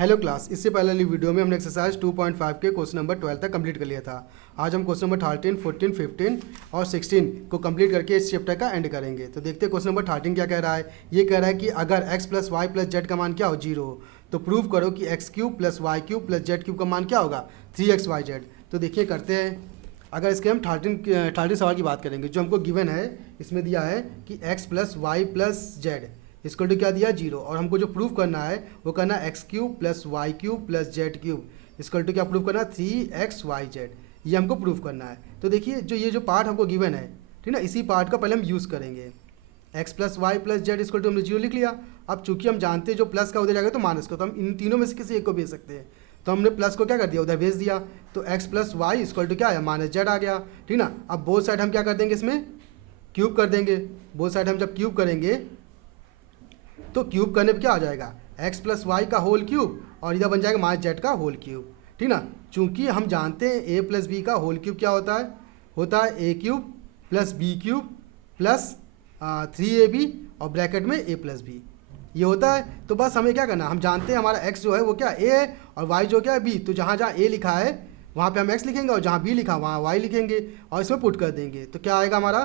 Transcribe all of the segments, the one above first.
Hello class, इससे पहले वाली वीडियो में हमने एक्सरसाइज 2.5 के क्वेश्चन नंबर 12 तक कंप्लीट कर लिया था। आज हम क्वेश्चन नंबर 13, 14, 15 और 16 को कंप्लीट करके इस चैप्टर का एंड करेंगे। तो देखते हैं क्वेश्चन नंबर 13 क्या कह रहा है। ये कह रहा है कि अगर x plus Y plus Z का मान क्या हो 0 हो तो प्रूव करो कि X cube plus Y cube plus Z cube का मान क्या होगा 3xyz। तो देखिए करते हैं। अगर इसके हम 13 सवाल की बात करेंगे, जो हमको गिवन है इसमें दिया है कि x plus Y plus Z इसको टू क्या दिया 0, और हमको जो प्रूफ करना है वो करना है X cube plus Y cube plus Z cube इसको टू क्या प्रूफ करना है 3xyz। ये हमको प्रूफ करना है। तो देखिए ये जो पार्ट हमको गिवन है, ठीक ना, इसी पार्ट का पहले हम यूज़ करेंगे। x plus Y plus Z इसको टू हमने 0 लिख लिया। अब चूंकि हम जानते हैं जो प्लस का उधर जाएगा तो माइनस को, तो हम इन तीनों में से किसी एक को भेज सकते हैं। तो हमने प्लस को क्या कर दिया, उधर भेज दिया। तो x प्लस वाई इसको टू क्या आया माइनस जेड आ गया, ठीक ना। अब बोथ साइड हम क्या कर देंगे, इसमें क्यूब कर देंगे। बोथ साइड हम जब क्यूब करेंगे तो क्यूब करने पे क्या आ जाएगा x प्लस वाई का होल क्यूब, और इधर बन जाएगा माइनस जेड का होल क्यूब, ठीक ना। चूंकि हम जानते हैं a प्लस बी का होल क्यूब क्या होता है a cube plus B cube plus 3ab और ब्रैकेट में a प्लस बी, ये होता है। तो बस हमें क्या करना, हम जानते हैं हमारा x जो है वो क्या a है और y जो क्या है b। तो जहाँ जहाँ a लिखा है वहाँ पे हम x लिखेंगे और जहाँ b लिखा वहाँ y लिखेंगे और इसमें पुट कर देंगे। तो क्या आएगा हमारा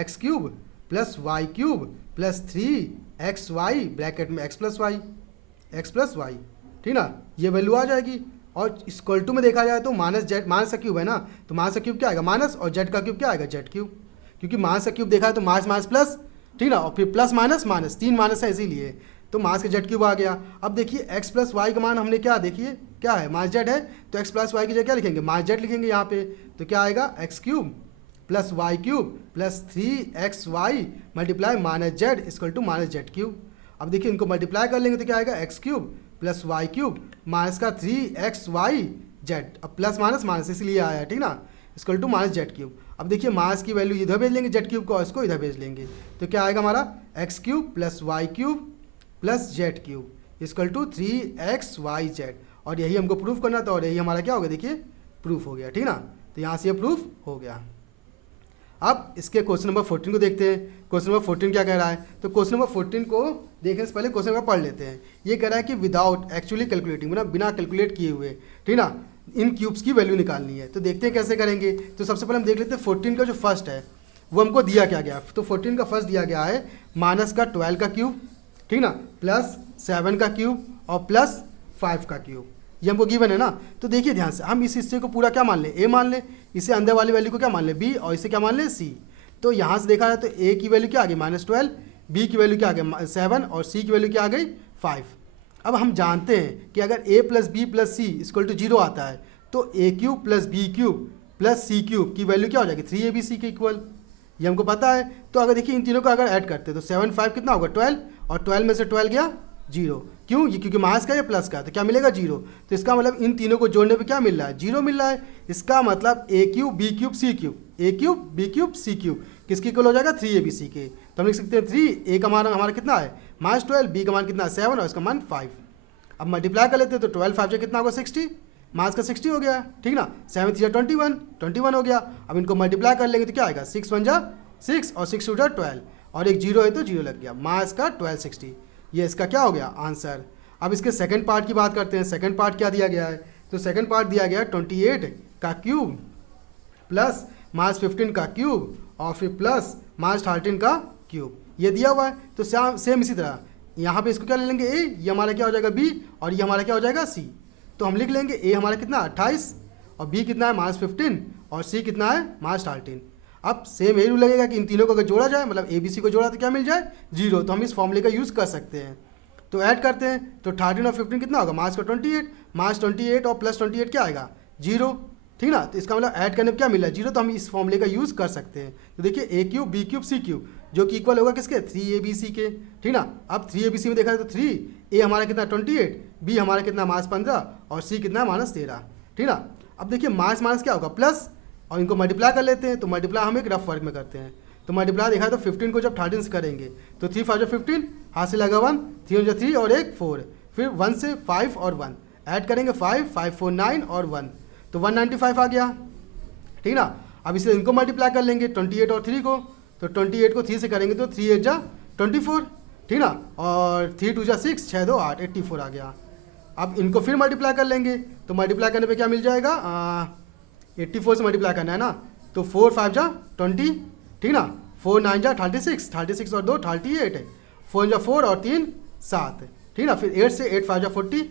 x cube plus Y cube plus 3xy bracket में x प्लस वाई, ठीक ना। ये वैल्यू आ जाएगी। और इक्वल टू में देखा जाए तो माइनस जेड, माइनस का क्यूब है ना, तो माइनस का क्यूब क्या आएगा माइनस, और जेड का क्यूब क्या आएगा जेड क्यूब। क्योंकि माइनस का क्यूब देखा है तो माइनस माइनस प्लस, ठीक ना, और फिर प्लस माइनस माइनस, तीन माइनस है इसीलिए तो माइनस का जेड क्यूब आ गया। अब देखिए x प्लस वाई का मान हमने क्या, देखिए क्या है माइनस जेड है, तो x प्लस वाई की जगह क्या लिखेंगे माइनस जेड लिखेंगे यहाँ पे। तो क्या आएगा X cube plus Y cube plus 3xy multiply minus Z equal to minus Z cube. अब देखिए इनको मल्टीप्लाई कर लेंगे तो क्या आएगा X cube plus Y cube minus का 3xyz, अब प्लस माइनस माइनस इसलिए आया, ठीक ना, equal to minus Z cube. अब देखिए माइनस की वैल्यू इधर भेज लेंगे जेड क्यूब को, और इसको इधर भेज लेंगे। तो क्या आएगा हमारा x cube plus Y cube plus Z cube equal to 3xyz। और यही हमको प्रूफ करना था और यही हमारा क्या हो गया, देखिए प्रूफ हो गया, ठीक ना। तो यहाँ से ये प्रूफ हो गया। अब इसके क्वेश्चन नंबर 14 को देखते हैं। क्वेश्चन नंबर 14 क्या कह रहा है। तो क्वेश्चन नंबर 14 को देखने से पहले क्वेश्चन नंबर पढ़ लेते हैं। ये कह रहा है कि विदाउट एक्चुअली कैलकुलेटिंग, मतलब बिना कैलकुलेट किए हुए, ठीक ना, इन क्यूब्स की वैल्यू निकालनी है। तो देखते हैं कैसे करेंगे। तो सबसे पहले हम देख लेते हैं 14 का जो फर्स्ट है वो हमको दिया क्या गया। तो 14 का फर्स्ट दिया गया है माइनस का 12 का क्यूब, ठीक ना, प्लस 7 का क्यूब और प्लस 5 का क्यूब। ये हमको गिवन है ना। तो देखिए ध्यान से, हम इस हिस्से को पूरा क्या मान लें a मान लें, इसे अंदर वाली वैल्यू को क्या मान लें b, और इसे क्या मान लें c। तो यहाँ से देखा जाए तो a की वैल्यू क्या आ गई -12, b की वैल्यू क्या आ गई 7 और c की वैल्यू क्या आ गई 5। अब हम जानते हैं कि अगर a plus b plus c equal to 0 आता है तो a cube plus B cube plus c cube की वैल्यू क्या हो जाएगी 3abc के इक्वल, ये हमको पता है। तो अगर देखिए इन तीनों को अगर ऐड करते हैं तो 7 5 कितना होगा 12, और 12 में से 12 गया 0। क्यों, ये क्योंकि माइनस का या प्लस का, तो क्या मिलेगा 0। तो इसका मतलब इन तीनों को जोड़ने पे क्या मिल रहा है 0 मिल रहा है। इसका मतलब a cube b cube c cube, a cube b cube c cube किसके इक्वल हो जाएगा 3abc के। तो हम लिख सकते हैं 3, a का मान हमारा कितना है -12, b का मान कितना है 7 और इसका मान 5। अब मल्टीप्लाई कर लेते हैं तो 12 5 कितना होगा 60, माइनस का 60 हो गया, ठीक ना। 7 3 21 हो गया। अब इनको मल्टीप्लाई कर लेंगे तो क्या आएगा 6 1 6 और 6 2 12, और एक 0 है तो 0 लग गया, माइनस का 1260। ये इसका क्या हो गया आंसर। अब इसके सेकंड पार्ट की बात करते हैं। सेकंड पार्ट क्या दिया गया है। तो सेकंड पार्ट दिया गया है 28 का क्यूब प्लस -15 का क्यूब और फिर प्लस -13 का क्यूब, ये दिया हुआ है। तो सेम इसी तरह यहाँ पे इसको क्या ले लेंगे a, ये हमारा क्या हो जाएगा b, और ये हमारा क्या हो जाएगा c। तो हम लिख लेंगे a हमारा कितना 28 और b कितना है -15 और c कितना है -13। अब सेम यही रूल लगेगा कि इन तीनों को अगर जोड़ा जाए, मतलब ए बी सी को जोड़ा तो क्या मिल जाए 0। तो हम इस फॉर्मूले का यूज़ कर सकते हैं। तो ऐड करते हैं तो 13 और 15 कितना होगा माइनस का 28, -28 और प्लस 28 क्या आएगा 0, ठीक ना। तो इसका मतलब ऐड करने पर क्या मिल रहा है 0, तो हम इस फॉर्मूले का यूज़ कर सकते हैं। तो देखिए a cube b cube c cube जो कि इक्वल होगा किसके 3abc के, ठीक ना। अब 3abc में देखा जाए तो 3 a हमारा कितना 28, b हमारा कितना -15 और c कितना -13, ठीक ना। अब देखिए माइनस माइनस क्या होगा प्लस, और इनको मल्टीप्लाई कर लेते हैं। तो मल्टीप्लाई हम एक रफ वर्क में करते हैं। तो मल्टीप्लाई देखा तो 15 को जब 13 से करेंगे तो 3 5 15, हाथ से लगा 1, 3 3 और एक 4, फिर 1 से 5 और 1 ऐड करेंगे 5 5 4 9 और 1, तो 195 आ गया, ठीक ना। अब इसे इनको मल्टीप्लाई कर लेंगे 28 और 3 को, तो 28 को 3 से करेंगे तो 3 8 24, ठीक ना, और 3 2 6 6 2 8 84 आ गया। अब इनको फिर मल्टीप्लाई कर लेंगे, तो मल्टीप्लाई करने पे क्या मिल जाएगा, 84 से मल्टीप्लाई करना है ना, तो 4 5 जा 20, ठीक ना, 4 9 जा 36, 36 और 2 38, 4 जा 4 और 3 7, ठीक ना। फिर 8 से 8 5 जा 40,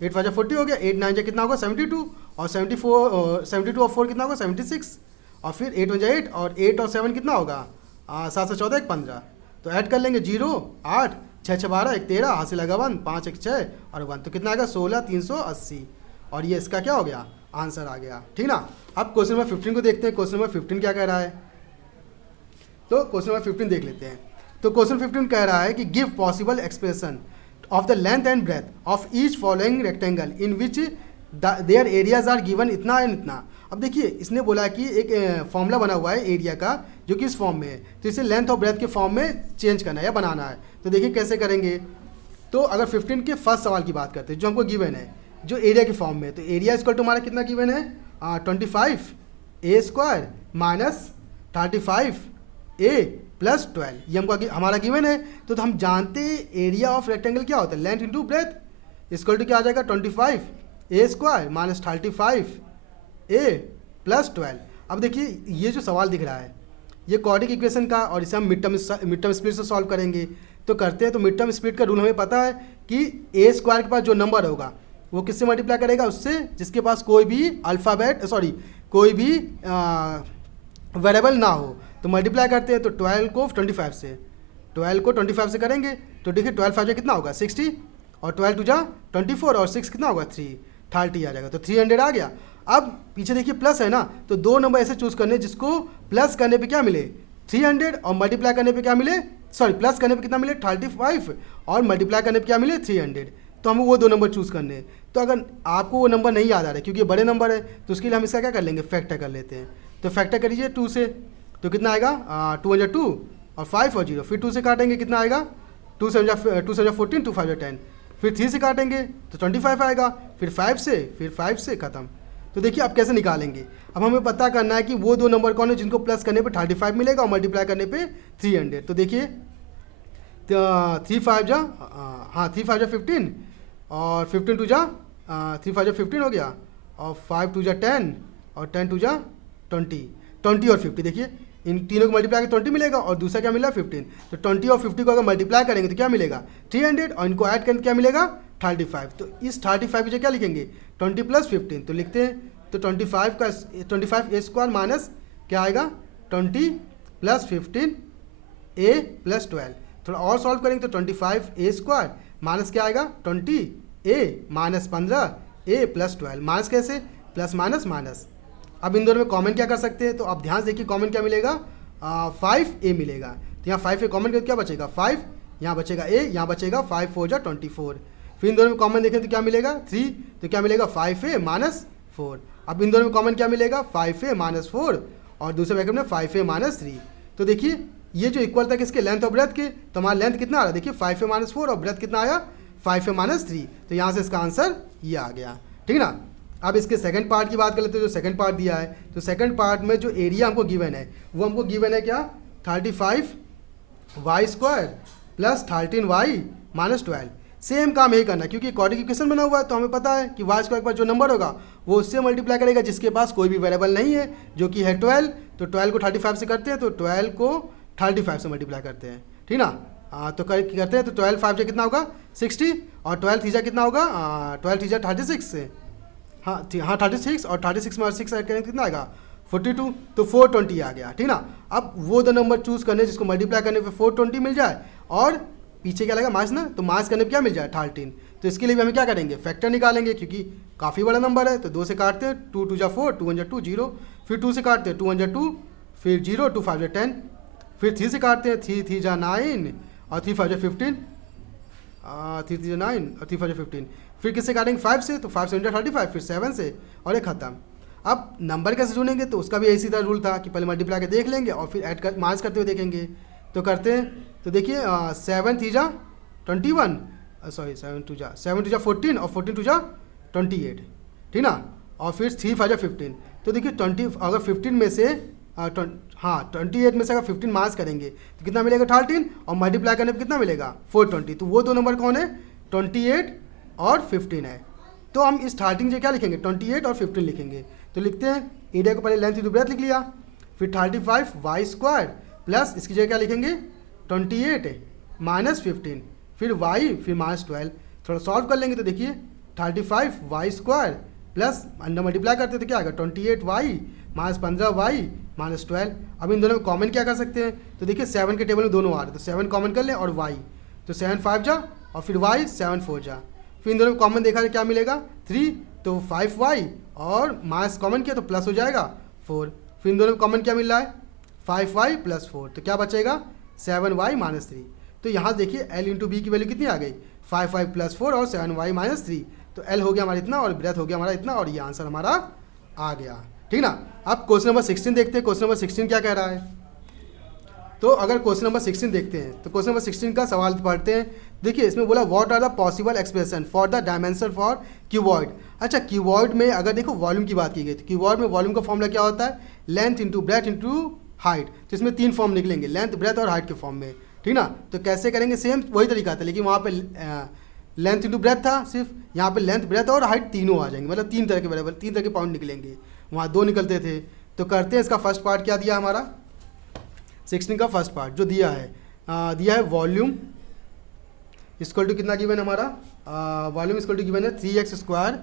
8 5 जा 40 हो गया, 8 9 जा कितना होगा 72, और 72 और 4 कितना होगा 76, और फिर 8 1 जा 8 और 8 और 7 कितना होगा 7 से 14 1 15, तो ऐड कर लेंगे 0 8 6 6 12 1 13, हासिल लगा 1 5 1 6 और 1, तो कितना आएगा 16 380, और ये इसका क्या हो गया आंसर आ गया, ठीक ना। अब क्वेश्चन नंबर 15 को देखते हैं, क्वेश्चन नंबर 15 क्या कह रहा है, तो क्वेश्चन नंबर 15 देख लेते हैं। तो क्वेश्चन 15 कह रहा है कि give possible expression of the length and breadth of each following rectangle in which their areas are given इतना एंड इतना। अब देखिए इसने बोला कि एक फॉर्मूला बना हुआ है एरिया का जो कि इस फॉर्म में है, तो इसे लेंथ और ब्रेथ के फॉर्म में चेंज करना है या बनाना है। तो देखिए कैसे करेंगे, तो अगर 15 के फर्स्ट सवाल की बात करते हैं जो हमको गिवन है जो एरिया के फॉर्म में है, तो एरिया इक्वल टू हमारा कितना गिवन है 25 a square minus 35 a plus 12, ये हमको हमारा गिवन है। तो हम जानते हैं एरिया ऑफ रेक्टेंगल क्या होता है, length into breadth equal to क्या आ जाएगा 25 a square minus 35 a plus 12। अब देखिए ये जो सवाल दिख रहा है ये क्वाड्रेटिक इक्वेशन का, और इसे हम मिड टर्म स्प्लिट से सॉल्व करेंगे। तो करते हैं, तो मिड टर्म स्प्लिट का रूल हमें पता है कि ए स्क्वायर के पास जो नंबर होगा वो किससे मल्टीप्लाई करेगा, उससे जिसके पास कोई भी कोई भी वेरिएबल ना हो। तो मल्टीप्लाई करते हैं, तो 12 को 25 से करेंगे, तो देखिए 12 5 कितना होगा 60, और 12 2 जा 24 और 6 कितना होगा 30 आ जाएगा, तो 300 आ गया। अब पीछे देखिए प्लस है ना, तो दो नंबर ऐसे चूज करने जिसको प्लस करने पे क्या मिले 300 और मल्टीप्लाई करने पे क्या मिले, प्लस करने पे कितना मिले 35 और मल्टीप्लाई करने पे क्या मिले 300। तो हमें वो दो नंबर चूज़ करने हैं। तो अगर आपको वो नंबर नहीं याद आ रहा है क्योंकि ये बड़े नंबर है, तो उसके लिए हम इसका क्या कर लेंगे, फैक्टर कर लेते हैं। तो फैक्टर करिए 2 से, तो कितना आएगा 2 × 2 और 5 और 0, फिर 2 से काटेंगे कितना आएगा 2 7 14 2 5 10, फिर 3 से काटेंगे तो 25 आएगा, फिर 5 से ख़त्म। तो देखिए अब कैसे निकालेंगे, अब हमें पता करना है कि वो दो नंबर कौन है जिनको प्लस करने पे 35 मिलेगा और मल्टीप्लाई करने पे 300। तो देखिए 3 5 जा 15 और 15 2 जा 3 5 जा 15 हो गया, और 5 2 जा 10 और 10 2 जा 20 और 50। देखिए इन तीनों को मल्टीप्लाई करके 20 मिलेगा और दूसरा क्या मिला 15। तो 20 और 50 को अगर मल्टीप्लाई करेंगे तो क्या मिलेगा 300, और इनको ऐड करके क्या मिलेगा 35। तो इस 35 की जगह क्या लिखेंगे 20 + 15, तो लिखते हैं। तो 25 ए स्क्वायर माइनस क्या आएगा 20 + 15 ए प्लस 12। थोड़ा और सॉल्व करेंगे तो 25 ए स्क्वायर माइनस क्या आएगा 20 ए माइनस 15 ए प्लस 12। माइनस कैसे, प्लस माइनस माइनस। अब इन दोनों में कॉमन क्या कर सकते हैं, तो अब ध्यान से देखिए कॉमन क्या मिलेगा 5 ए मिलेगा। तो यहाँ 5 ए कॉमन करके क्या बचेगा 5, यहाँ बचेगा ए, यहाँ बचेगा 5 4 जा 24। फिर इन दोनों में कॉमन देखें तो क्या मिलेगा 3, तो क्या मिलेगा 5 ए माइनस 4। अब इन दोनों में कॉमन क्या मिलेगा 5 ए माइनस 4 और दूसरे ब्रैकेट में 5 ए माइनस 3। तो देखिए ये जो इक्वल था किसके, लेंथ और ब्रेथ के, तो हमारा लेंथ कितना आ रहा है देखिए 5 ए माइनस 4 और ब्रेथ कितना आया 5 ए माइनस 3। तो यहाँ से इसका आंसर ये आ गया, ठीक ना। अब इसके सेकंड पार्ट की बात कर लेते हैं, जो सेकंड पार्ट दिया है। तो सेकंड पार्ट में जो एरिया हमको गिवन है वो हमको गिवन है क्या 35 y square plus 13 y minus 12। Same काम यही करना है क्योंकि क्वाड्रेटिक इक्वेशन बना हुआ है, तो हमें पता है कि वाई स्क्वायर के पास जो नंबर होगा वो उससे मल्टीप्लाई करेगा जिसके पास कोई भी वेरिएबल नहीं है, जो कि है 12। तो 12 को 35 से करते हैं, तो 12 को 35 से मल्टीप्लाई करते हैं, ठीक ना। तो करते हैं, तो 12 5 जा कितना होगा 60 और 12 3 जा कितना होगा 12 3 जा 36 से, हाँ 36, और 36 में 6 ऐड करेंगे कितना आएगा 42, तो 420 आ गया, ठीक ना। अब वो दो नंबर चूज़ करने जिसको मल्टीप्लाई करने पे 420 मिल जाए और पीछे क्या लगेगा माइनस ना, तो माइनस करने पे क्या मिल जाए 13। तो इसके लिए भी हमें क्या करेंगे फैक्टर निकालेंगे क्योंकि काफ़ी बड़ा नंबर है। तो 2 से काटते हैं, 2 2 जा 4 2 1 जा 2 0, फिर 2 से काटते हैं 2 1 जा 2, फिर 0 2 5 जा 10, फिर 3 से काटते हैं 3 3 जा 9 और 3 5 जा 15, 3 3 जा 9 और 3 5 जा 15। फिर किससे काटेंगे 5 से, तो 5 7 जा 35, फिर 7 से और एक खत्म। अब नंबर कैसे चुनेंगे, तो उसका भी यही सीधा रूल था कि पहले मल्टीप्लाई के देख लेंगे और फिर ऐड कर माइनस करते हुए देखेंगे। तो करते हैं, तो देखिए 7 3 जा 21, सॉरी 7 2 जा 14 और 14 2 जा 28, ठीक ना। और फिर 3 5 जा 15। तो देखिए 20 अगर 15 में से 28 में से अगर 15 माइनस करेंगे तो कितना मिलेगा 13, और मल्टीप्लाई करने पर कितना मिलेगा 420। तो वो दो नंबर कौन है 28 और 15 है। तो हम इस 13 की जगह क्या लिखेंगे, 28 और 15 लिखेंगे। तो लिखते हैं एरिया को पहले लेंथ इंटू ब्रेथ लिख लिया, फिर 35 वाई स्क्वायर प्लस इसकी जगह क्या लिखेंगे 28 माइनस 15, फिर वाई फिर माइनस 12। थोड़ा सॉल्व कर लेंगे तो देखिए 35 वाई स्क्वायर प्लस अंडर मल्टीप्लाई करते तो क्या आएगा 28 वाई माइनस 15 वाई माइनस 12। अब इन दोनों में कॉमन क्या कर सकते हैं, तो देखिए 7 के टेबल में दोनों आ रहे हैं तो 7 कॉमन कर लें और वाई, तो 7 5 जा और फिर वाई 7 4 जा, फिर इन दोनों में कॉमन देखा क्या मिलेगा 3, तो 5 वाई और माइनस कॉमन किया तो प्लस हो जाएगा 4, फिर इन दोनों में कॉमन क्या मिल रहा है 5 वाई प्लस 4, तो क्या बचेगा 7 वाई माइनस 3। तो यहाँ देखिए एल इंटू बी की वैल्यू कितनी आ गई 5 वाई प्लस 4 और 7 वाई माइनस 3, तो एल हो गया हमारा इतना और ब्रेथ हो गया हमारा इतना और ये आंसर हमारा आ गया, ठीक ना। अब क्वेश्चन नंबर 16 देखते हैं, क्वेश्चन नंबर 16 क्या कह रहा है। तो अगर क्वेश्चन नंबर 16 देखते हैं तो क्वेश्चन नंबर 16 का सवाल पढ़ते हैं। देखिए इसमें बोला what are the possible expression for the dimension for cuboid. अच्छा क्यूबॉइड में अगर देखो वॉल्यूम की बात की गई तो क्यूबॉइड में वॉल्यूम का फॉर्मूला क्या होता है length into breath into height, तो इसमें 3 फॉर्म निकलेंगे लेंथ ब्रेथ और हाइट के फॉर्म में, ठीक ना। तो कैसे करेंगे सेम वही तरीका था, लेकिन वहाँ पे लेंथ इंटू ब्रेथ था सिर्फ, यहाँ पे लेंथ ब्रेथ और हाइट तीनों आ जाएंगे, मतलब 3 तरह के वेरिएबल 3 तरह के पॉइंट निकलेंगे, वहाँ 2 निकलते थे। तो करते हैं इसका फर्स्ट पार्ट क्या दिया हमारा 16 का फर्स्ट पार्ट जो दिया है वॉल्यूम इक्वल टू कितना गिवन है हमारा वॉल्यूम इक्वल टू गिवन है 3x स्क्वायर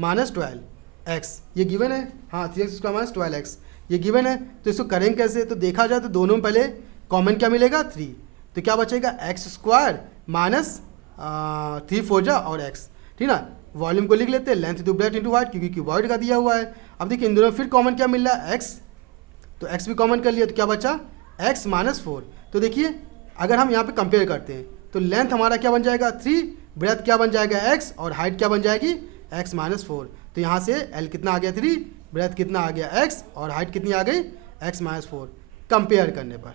माइनस 12x, ये गिवन है, हाँ 3x स्क्वायर माइनस 12x ये गिवन है। तो इसको करेंगे कैसे, तो देखा जाए तो दोनों में पहले कॉमन क्या मिलेगा 3, तो क्या बचेगा x स्क्वायर माइनस 3 4 जा और x, ठीक ना। वॉल्यूम को लिख लेते हैं length into breath into height क्योंकि क्यूबॉइड का दिया हुआ है। अब देखिए इन दोनों में फिर कॉमन क्या मिल रहा है x, तो x भी कॉमन कर लिया तो क्या बचा x माइनस 4। तो देखिए अगर हम यहाँ पे कंपेयर करते हैं तो लेंथ हमारा क्या बन जाएगा 3, ब्रेथ क्या बन जाएगा x और हाइट क्या बन जाएगी x माइनस 4। तो यहाँ से l कितना आ गया 3, ब्रेथ कितना आ गया x और हाइट कितनी आ गई x माइनस 4 कंपेयर करने पर,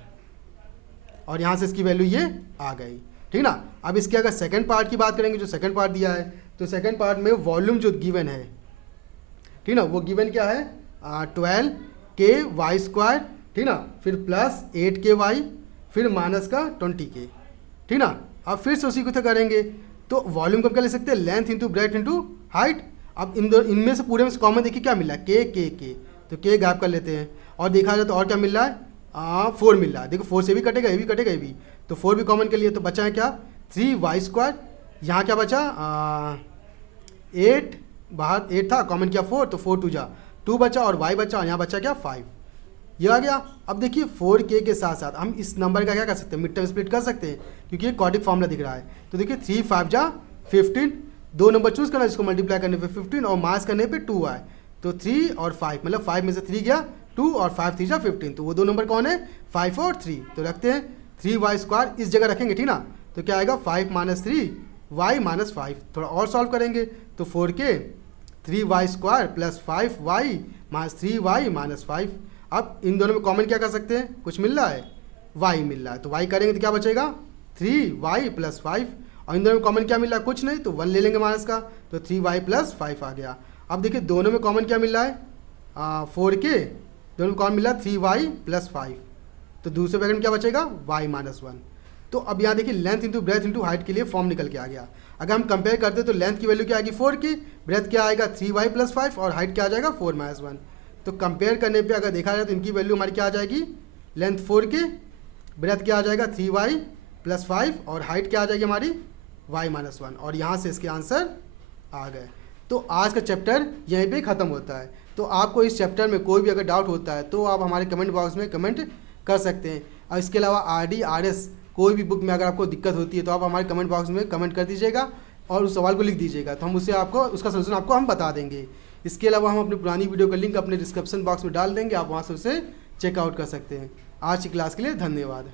और यहाँ से इसकी वैल्यू ये आ गई, ठीक ना। अब इसके अगर सेकंड पार्ट की बात करेंगे जो सेकंड पार्ट दिया है तो सेकंड पार्ट में वॉल्यूम जो गिवन है, ठीक ना, वो गिवन क्या है 12 के वाई स्क्वायर, ठीक ना, फिर प्लस 8 के वाई फिर माइनस का 20 के, ठीक ना। अब फिर से उसी को तो करेंगे तो वॉल्यूम को हम क्या ले सकते हैं length into breath into height. अब इनमें से पूरे में से कॉमन देखिए क्या मिल रहा है के, तो के गायब कर लेते हैं और देखा जाए तो और क्या मिल रहा है 4 मिल रहा है। देखो 4 से भी कटेगा ये भी कटेगा ये भी, तो 4 भी कॉमन कर लिए तो बचा है क्या 3 वाई स्क्वायर, यहाँ क्या बचा 8 बाहर 8 था कॉमन किया 4 तो 4 2 जा 2 बचा और y बचा और यहाँ बचा क्या 5, ये आ गया। अब देखिए 4k के साथ साथ हम इस नंबर का क्या कर सकते हैं मिड टर्म स्प्लिट कर सकते हैं क्योंकि ये क्वाड्रिक फॉर्मूला दिख रहा है। तो देखिए 3 5 जा 15, 2 नंबर चूज करना जिसको मल्टीप्लाई करने पे 15 और मास करने पे 2 आए, तो 3 और 5 मतलब 5 में से 3 गया 2 और 5 3 जा 15, तो वो 2 नंबर कौन है 5 और 3। तो रखते हैं 3 वाई स्क्वायर इस जगह रखेंगे, ठीक ना। तो क्या आएगा 5 माइनस 3 वाई माइनस 5, थोड़ा और सॉल्व करेंगे तो 4k 3 y square plus 5 y minus 3 y minus 5। अब इन दोनों में कॉमन क्या कर सकते हैं, कुछ मिल रहा है y मिल रहा है तो y करेंगे तो क्या बचेगा 3y प्लस 5, और इन दोनों में कॉमन क्या मिल रहा है कुछ नहीं तो 1 ले लेंगे माइनस का, तो 3y प्लस 5 आ गया। अब देखिए दोनों में कॉमन क्या मिल रहा है 4k, दोनों में कॉमन मिल रहा है 3y प्लस 5, तो दूसरे ब्रैकेट में क्या बचेगा y माइनस 1। तो अब यहाँ देखिए length into breath into height के लिए फॉर्म निकल के आ गया। अगर हम कंपेयर करते तो लेंथ की वैल्यू क्या आएगी 4k, ब्रेथ क्या आएगा 3y प्लस 5 और हाइट क्या आ जाएगा 4 माइनस 1। तो कंपेयर करने पे अगर देखा जाए तो इनकी वैल्यू हमारी क्या आ जाएगी लेंथ 4k, ब्रेथ क्या आ जाएगा 3y प्लस 5 और हाइट क्या आ जाएगी हमारी y माइनस 1, और यहाँ से इसके आंसर आ गए। तो आज का चैप्टर यहीं पे ख़त्म होता है। तो आपको इस चैप्टर में कोई भी अगर डाउट होता है तो आप हमारे कमेंट बॉक्स में कमेंट कर सकते हैं, और इसके अलावा RD RS कोई भी बुक में अगर आपको दिक्कत होती है तो आप हमारे कमेंट बॉक्स में कमेंट कर दीजिएगा और उस सवाल को लिख दीजिएगा, तो हम उससे आपको उसका सलूशन आपको हम बता देंगे। इसके अलावा हम अपनी पुरानी वीडियो का लिंक अपने डिस्क्रिप्शन बॉक्स में डाल देंगे, आप वहाँ से उसे चेकआउट कर सकते हैं। आज की क्लास के लिए धन्यवाद।